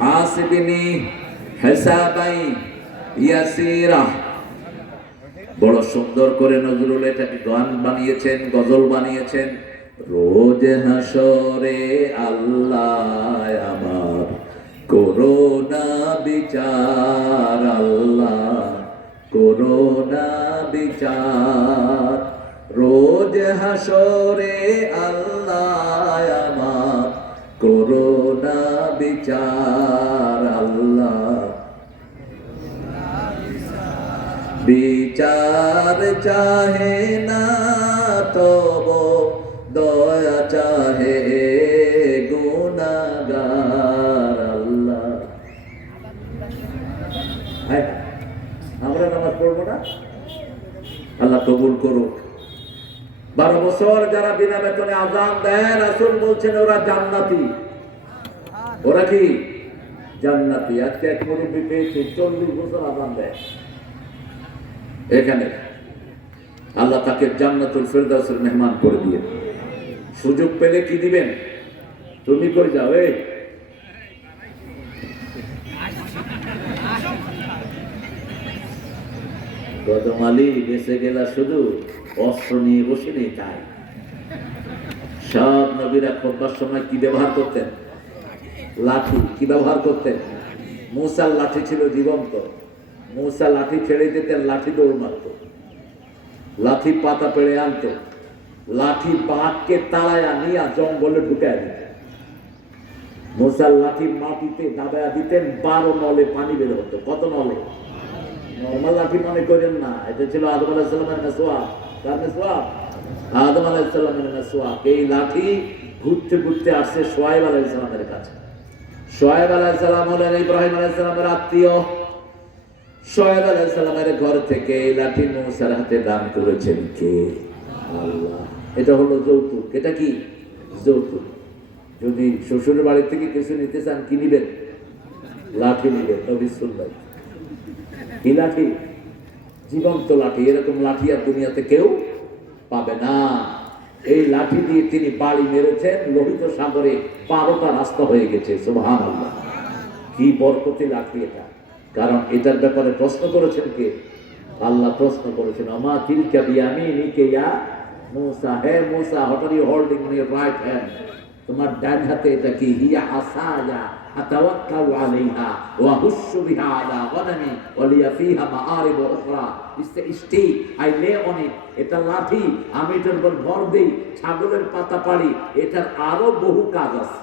হাসিবিনি হিসাবাই ইয়াসিরা। বড় সুন্দর করে নজরুল এটাকে গান বানিয়েছেন, গজল বানিয়েছেন। রোজ হাসরে আল্লাহ আমার করোনা বিচার, আল্লাহ করোনা বিচার। রোজ হাসরে আল্লাহ আমার করোনা বিচার, আল্লাহ বিচার চাহে না তব দয়া চাহে গুনাহগার, আল্লাহ। আমরা নামাজ পড়বো না? আল্লাহ কবুল করুক। 12 বছর যারা বিনা বেতনে আযান দেয়, রাসূল বলছেন ওরা জান্নাতি। ওরা কি জান্নাতি? আজকে এক মুরব্বী পেয়েছে 40 বছর আযান দেয় এখানে। আল্লাহ তাকে জান্নাতুল ফেরদাউসের মেহমান করে দিয়ে। সুযোগ পেলে কি দিবেন? তুমি কই যাও? এই গদমালি বেঁচে গেলা শুধু অস্ত্র নিয়ে বসে নেই তাই। সব নবীরা খুতবার সময় কি ব্যবহার করতেন? লাঠি। কি ব্যবহার করতেন? মূসার লাঠি ছিল জীবন্ত। মূসা লাঠি ছেড়ে দিতেন, লাঠি দৌড় মারত, লাঠি পাতা পেড়ে আনত, লাঠি বাঘকে তাড়ায়া নিয়ে জঙ্গলে ঢুকায় দিতেন। মূসার লাঠি মাটিতে দাবায়া দিতেন, 12 নলে পানি বের হতো। কত নলে? নরমাল লাঠি মনে করেন না, এটা ছিল আদম আলাইহিস সালামের মেসওয়াক। কার মেসওয়াক? আদম আলাইহিস সালামের মেসওয়াক। এই লাঠি ঘুরতে ঘুরতে আসছে শুআয়ব আলাইহিস সালামের কাছে। শুআয়ব আলাইহিস সালাম হলেন ইব্রাহিম আলাইহিস সালামের আত্মীয়। শুআয়ব আলাইহিস সালামের ঘর থেকে এই লাঠি মূসার হাতে দান করেছেন কে? আল্লাহ। এটা হলো যৌতুক। এটা কি? যৌতুক। যদি শ্বশুরের বাড়ি থেকে কিছু নিতে চান, কি নিবেন? লাঠি নিবেন। নবী সুন্নাত। কি লাঠি? জীবন্ত লাঠি। এরকম লাঠি আর দুনিয়াতে কেউ পাবে না। এই লাঠি দিয়ে তিনি বাড়ি মেরেছেন, লোহিত সাগরে 12টা রাস্তা হয়ে গেছে। সুবহানাল্লাহ। কি বরকতি লাঠি এটা! কারণ এটার ব্যাপারে প্রশ্ন করেছেন কে? আল্লাহ প্রশ্ন করেছেন, আমা তিলকা বিয়ামিনিকা ইয়া মূসা। হে মূসা, what are you holding in your right hand? তোমার ডান হাতে এটা কি? হিয়া আসায়া আতাওয়াক্কাউ আলাইহা ওয়া হুশু বিহা আলা গনামি ওয়া লিয়া ফিহা Marib Ukhra. ইস্তি I lay on it. এটা লাঠি, আমি এটার উপর ভর দেই, ছাগলের পাতা পাড়ি। এটার আরো বহু কাজ আছে।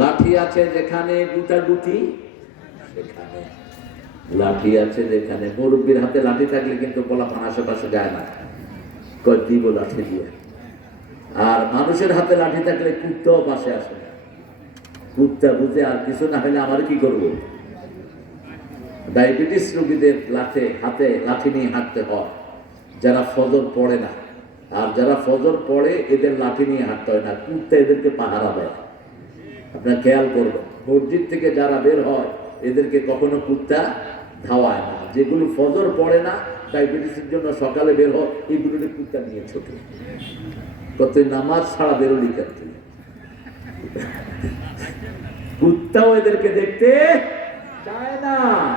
লাঠি আছে যেখানে গুটাগুটি সেখানে, লাঠি আছে যেখানে। মুরব্বীর হাতে লাঠি থাকলে কিন্তু পোলাপান আশেপাশে যায় না, কয় দিব লাঠি দিয়ে। আর মানুষের হাতে লাঠি থাকলে কুত্তাও পাশে আসে না। কুত্তা বুঝে আর কিছু না হলে আমার কি করবো? ডায়াবেটিস রোগীদের হাতে লাঠি নিয়ে হাঁটতে হয়, যারা ফজর পড়ে না। আর যারা ফজর পড়ে এদের লাঠি নিয়ে হাঁটতে হয় না, কুত্তা এদেরকে পাহারা দেয়। আপনার খেয়াল করবেন, মসজিদ থেকে যারা বের হয় এদেরকে কখনো কুত্তা ধাওয়ায় না। যেগুলো ফজর পড়ে না, ডায়াবেটিসের জন্য সকালে বের হয়, এগুলোকে কুত্তা নিয়ে ছোটে। কত নামাজ ছাড়া বেরোলি কেন? কুত্তাও এদেরকে দেখতে চায় না।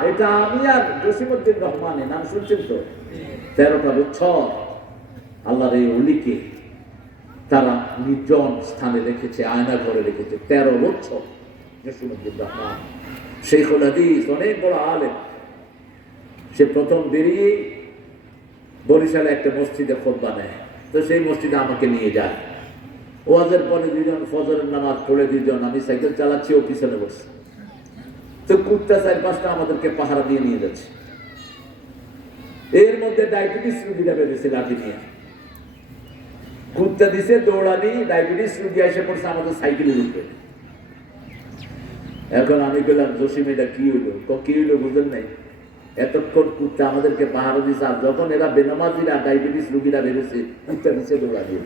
এটা আমি আর জসিমউদ্দিন রহমানের নাম শুনছেন তো? 13টা বছর আল্লাহর এই ওলিকে তারা নির্জন স্থানে রেখেছে, আয়না ঘরে রেখেছে। 13 বছর জসিমউদ্দিন রহমান শেখুল হাদিস, অনেক বড় আলেম। সে প্রথম বেরিয়ে বরিশালে একটা মসজিদে খুতবা নেয়। তো সেই মসজিদে আমাকে নিয়ে যায়। ওয়াজের পরে 2জন ফজরের নামাজ পড়ে 2জন, আমি সাইকেল চালাচ্ছি, ও পিছনে বসছে। তো কুত্তা 4-5টা আমাদেরকে পাহারা দিয়ে নিয়ে যাচ্ছে। এর মধ্যে ডায়াবেটিস রোগীরা বেরিয়েছে লাঠি নিয়ে। কুত্তা দিছে দৌড়ানি, ডায়াবেটিস রোগী এসে পড়ছে আমাদের সাইকেলের উপরে। এখন আমি বললাম, জসিম এটা কি হইলো? কি হইলো বুঝলেন নাই? এতক্ষণ কুত্তা আমাদেরকে পাহারা দিচ্ছে, আর যখন এরা বেনামাজিরা ডায়াবেটিস রোগীরা বেরোছে, কুত্তা দিচ্ছে দৌড়া দিয়ে।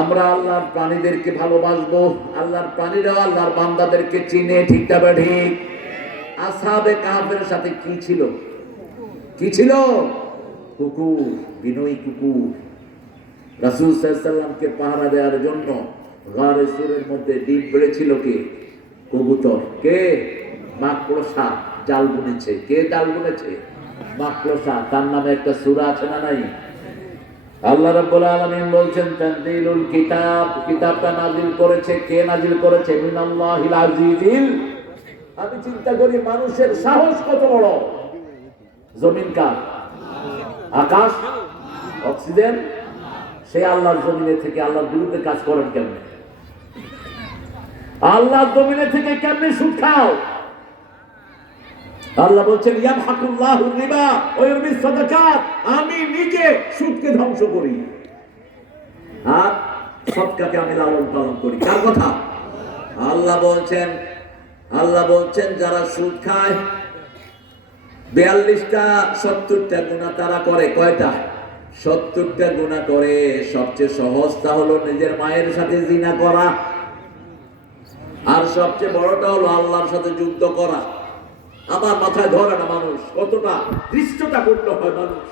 আমরা আল্লাহর প্রাণীদেরকে ভালোবাসবো, আল্লাহর প্রাণীরাও আল্লাহর বান্দাদেরকে চিনে। ঠিক না ঠিক? আসহাবে কাহফের সাথে কি ছিল? কি ছিল? কুকুর, বিনয়ী কুকুর। রাসূল সাল্লাল্লাহু আলাইহি ওয়াসাল্লামকে পাহারা দেওয়ার জন্য গারে সুরের মধ্যে ডিম পেড়েছিল কে? কবুতর। কে? মাকড়সা জাল বুনেছে। কে জাল বুনেছে? মাকড়সা। তার নামে একটা সূরা আছে না নাই? আল্লাহ রাব্বুল আলামিন বলছেন তানজিলুল কিতাব, কিতাবটা নাজিল করেছে কে? নাজিল করেছে মিনাল্লাহিল আজিজিল। আমি চিন্তা করি মানুষের সাহস কত বড়। জমিন কার? আকাশ, অক্সিজেন। সে আল্লাহর জমিনে থেকে আল্লাহর বিরুদ্ধে কাজ করেন কেমনে? আল্লাহর জমিনে থেকে কেমনে সুদ খাও? আল্লাহ বলছেন ইয়ামহাকুল্লাহু রিবা ওয়া ইউরবিস সাদাকাত। আমি নিজে সুদকে ধ্বংস করি আর সদকাকে আমি লালন পালন করি। কার কথা? আল্লাহ বলছেন। আল্লাহ বলছেন যারা সুদ খায় 42টা 70টা গুনাহ তারা করে। কয়টা? 70টা গুনাহ করে। সবচেয়ে সহজটা হলো নিজের মায়ের সাথে জিনা করা, আর সবচেয়ে বড়টা হলো আল্লাহর সাথে যুদ্ধ করা। আমার মাথায় ধরে না মানুষ কতটা দৃষ্টতা করতে হয়। মানুষ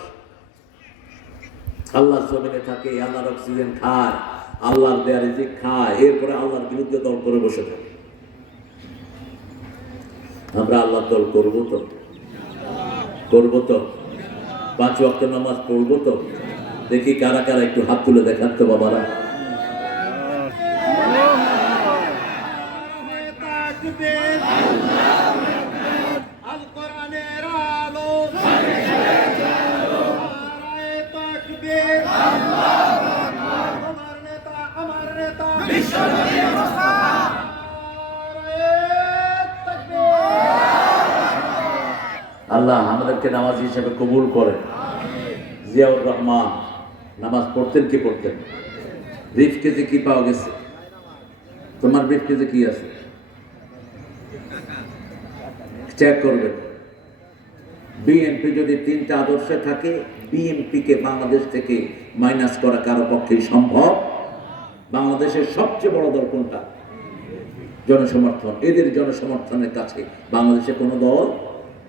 আল্লাহর জমিনে থাকে, আল্লাহর অক্সিজেন খায়, আল্লাহর দেয়া রিজিক খায়, এরপরে আল্লাহর বিরুদ্ধে দল করে বসে থাকে। আমরা আল্লাহর দল করবো তো? করবো তো? 5 ওয়াক্ত নামাজ পড়বো তো? দেখি কারা কারা একটু হাত তুলে দেখান তো বাবারা। আল্লাহ আমাদেরকে নামাজ হিসেবে কবুল করেন। জিয়াউর রহমান নামাজ পড়তেন কি পড়তেন? ব্রিফকেসে কি পাওয়া গেছে? তোমার ব্রিফকেসে কি আছে? চেক করবেন। বিএনপি যদি 3টা আদর্শে থাকে, বিএনপি কে বাংলাদেশ থেকে মাইনাস করা কারো পক্ষেই সম্ভব। বাংলাদেশের সবচেয়ে বড় দল কোনটা? জনসমর্থন। এদের জনসমর্থনের কাছে বাংলাদেশে কোনো দল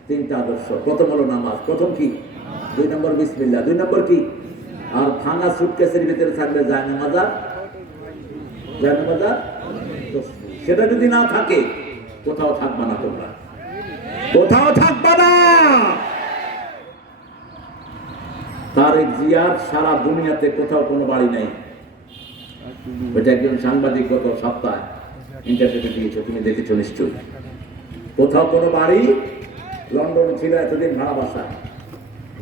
3টা আদর্শ। প্রথম হলো নামাজ, প্রথম কি? 2 নম্বর বিসমিল্লাহ, 2 নম্বর কি? আর ভাঙা সুটকেসের ভিতরে থাকবে জায়নামাজ। সেটা যদি না থাকে কোথাও থাকবা না, তোমরা কোথাও থাকবা না। তারেক জিয়ার সারা দুনিয়াতে কোথাও কোনো বাড়ি নেই। ওইটা একজন সাংবাদিক গত সপ্তাহে ইন্টারভিউ দিয়েছে, তুমি দেখেছো নিশ্চয়ই। কোথাও কোনো বাড়ি। লন্ডন ছিল এতদিন ভাড়া বাসা।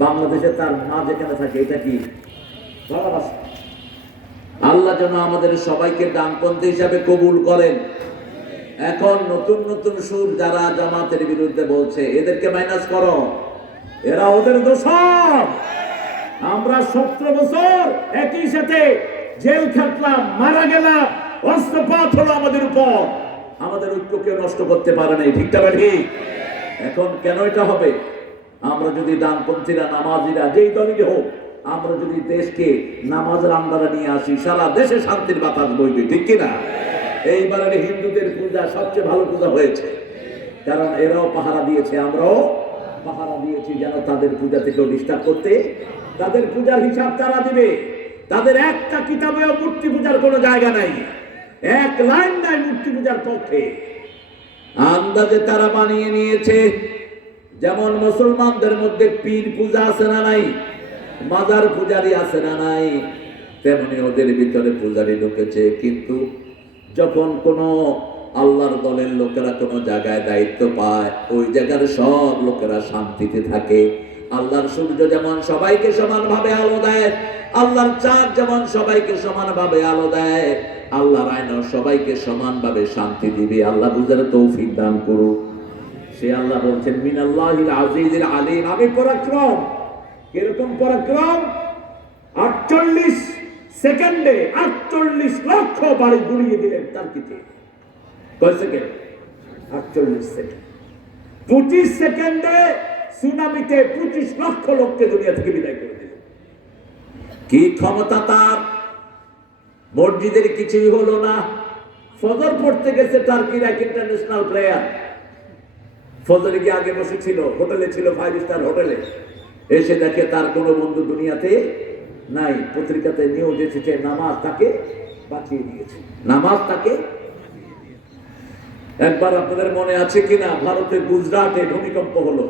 বাংলাদেশে তার মা যেখানে থাকে এটা কি? ভাড়া বাসা। আল্লাহ যেন আমাদের সবাইকে ডানপন্থী হিসাবে কবুল করেন। এখন নতুন নতুন সুর যারা জামাতের বিরুদ্ধে বলছে এদেরকে মাইনাস করো। এরা ওদের দোষর। আমরা 17 বছর একই সাথে জেল খাটলাম, মারা গেলাম, অস্ত্রপাত হলো আমাদের উপর। আমাদের ঐক্যকে নষ্ট করতে পারে নাই। ঠিকটা বা ঠিক? এখন কেন এটা হবে? আমরা যদি ডানপন্থীরা, নামাজিরা, যেই দলই হোক, আমরা যদি দেশকে নামাজের আন্ডারে নিয়ে আসি, সারা দেশে শান্তির বাতাস বইবে। ঠিক কিনা? এইবারের হিন্দুদের পূজা সবচেয়ে ভালো পূজা হয়েছে, কারণ এরাও পাহারা দিয়েছে, আমরাও পাহারা দিয়েছি, যেন তাদের পূজা থেকেও ডিস্টার্ব করতে। তাদের পূজার হিসাব তারা দিবে। তাদের একটা কিতাবেও মূর্তি পূজার কোনো জায়গা নাই, এক লাইন নাই মূর্তি পূজার পক্ষে। আন্দাজে তারা বানিয়ে নিয়েছে। যেমন মুসলমানদের মধ্যে পীর পূজা আছে না নাই, মাজার পূজারি আছে না নাই, তেমনি ওদের ভিতরে পূজারি ঢুকেছে। কিন্তু যখন কোনো আল্লাহর দলের লোকেরা কোনো জায়গায় দায়িত্ব পায়, ওই জায়গার সব লোকেরা শান্তিতে থাকে। আল্লাহর সূর্য যেমন সবাইকে সমানভাবে আলো দেয়, আল্লাহর চাঁদ যেমন সবাইকে সমানভাবে আলো দেয়, আল্লাহর আইন সবাইকে সমানভাবে শান্তি দিবে। আল্লাহ বুঝার তৌফিক দান করুক। সে আল্লাহ বলছেন মিনাল্লাহিল আজিজিল আলিম। আমি পরাক্রম। কিরকম পরাক্রম? 48 সেকেন্ডে 48 লক্ষ বাড়ি গুড়িয়ে দিলেন টার্কিতে। কয় সেকেন্ড? 48 সেকেন্ড। 25 সেকেন্ডে সুনামিতে 25 লক্ষ লোককে দুনিয়া থেকে বিদায় করে দিলেন। কি ক্ষমতা তার! মসজিদের কিছুই হলো না। ফজর পড়তে গেছে টার্কির এক ইন্টারন্যাশনাল প্লেয়ার। ফজরে গিয়ে আগে বসেছিল, হোটেলে ছিল, 5 স্টার হোটেলে। এসে দেখে তার কোনো বন্ধু দুনিয়াতে নাই। পত্রিকাতে নিউজ এসেছে, নামাজ তাকে বাঁচিয়ে দিয়েছে। নামাজ তাকে। একবার আপনাদের মনে আছে কিনা, ভারতের গুজরাটে ভূমিকম্প হলো।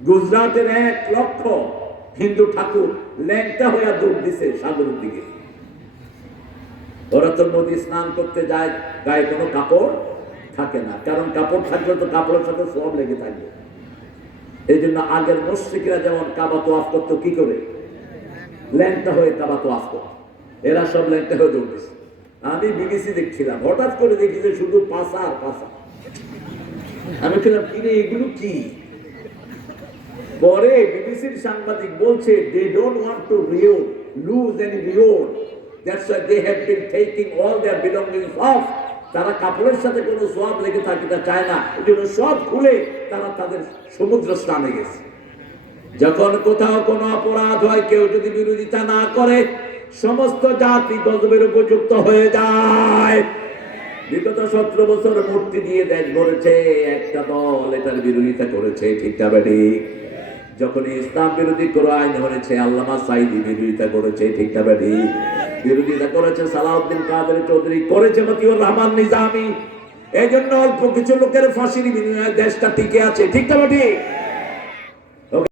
গুজরাটের 1 লক্ষ হিন্দু ঠাকুর ল্যাংটা হয়ে দৌড় দিছে সাগরের দিকে। ওরা তো নদী স্নান করতে যায়, গায়ে কোনো কাপড় থাকে না, কারণ কাপড় থাকলে তো কাপড়ের সাথে সব লেগে থাকবে। এই জন্য আগের মুশরিকরা যেমন কাবা তোয়াফ করতো কি করে, ল্যাংটা হয়ে কাবা তোয়াফ করতো, এরা সব ল্যাংটা হয়ে দৌড় দিছে। আমি বিবিসি দেখছিলাম, হঠাৎ করে দেখি যে শুধু পাশা আর পাশা। আমি বললাম কিরে এগুলো কি? পরে বিবিসির সাংবাদিক বলছে they don't want to lose any reward, that's why they have been taking all their belongings off. তারা কাপড়ের সাথে কোনো সোয়াব লেগে থাকতে চায় না, এই জন্য সব খুলে তারা তাদের সমুদ্র স্নানে গেছে। যখন কোথাও কোনো অপরাধ হয়, কেউ যদি বিরোধিতা না করে, সমস্ত জাতি গজবের উপযুক্ত হয়ে যায়। বিগত 17 বছর মূর্তি দিয়ে দেশ ভরেছে, একটা দল এটার বিরোধিতা করেছে, ঠিক না ঠিক? যখন ইসলাম বিরোধী কোনো আইন হয়েছে, আল্লামা সাইদি বিরোধিতা করেছে, ঠিক না ঠিক? বিরোধিতা করেছে সালাউদ্দিন কাদের চৌধুরী, করেছে মতিউর রহমান নিজামী। এই জন্য অল্প কিছু লোকের ফাঁসির বিনিময়ে দেশটা টিকে আছে, ঠিক না ঠিক?